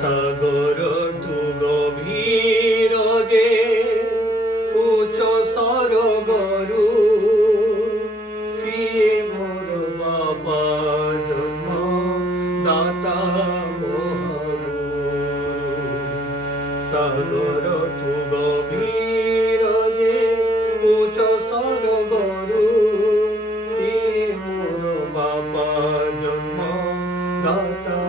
সাগর তু গভীর যে উচ্চ সরগরু সিয়ে মোর বাবা জন্ম দাতা মহাগুরু। সাগর তু গভীর যে উচ্চ সরগরু সিয়ে মোর বাবা জন্ম দাতা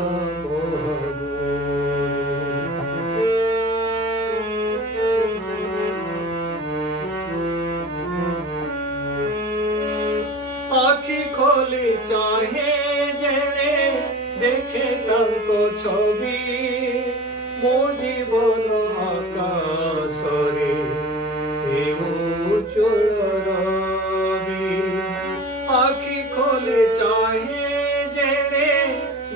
आखि खोली चाहे जेने देखे तांको छवि मो जीवन आकाशरे से उज्ज्वल रवि। आखि खोली चाहे जेने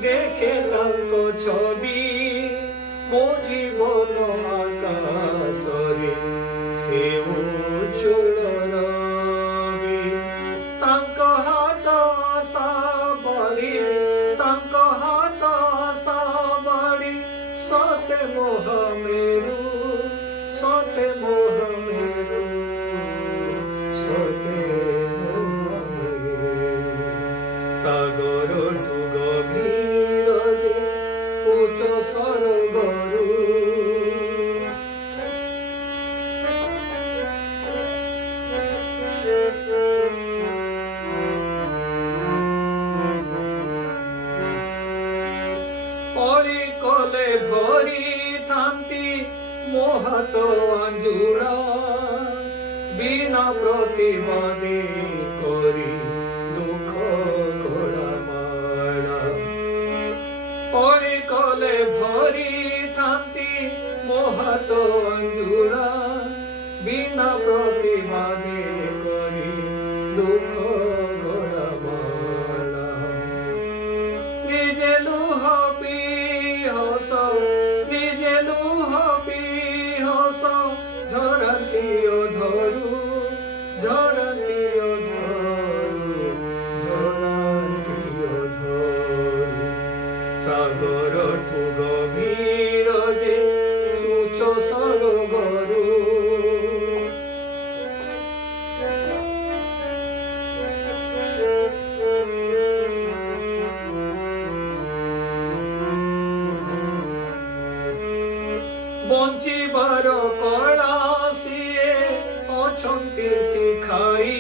देखे तांको छवि मो जीवन आकाशरे से उज्ज्वल रवि। तांको हाथ साबरी तांको हाथ साबरी सते मोह मेरु सते मोह मेरु सते मोह मेरु। सागर तु गभीर जे उच्च सरगरु অলি কলে ভরি থামতি মোহাত আঞ্জুড়া বিনা প্রতিবাদে করি দুঃখ গোড়া মারা। অলি কলে ভরি থামতি মোহাত আঞ্জুড়া বিনা প্রতিবাদে করি দুঃখ গোড়া মারা। নিজে লুহ বিহস নিজে লুহ বিহস ঝরতি ধরু ঝরতি ধরু ঝরতি ধরু। সাগর তু গভীর যে সুচ সরগরু বঞ্চিবার কলা সিয়ে অছন্তি শিখাই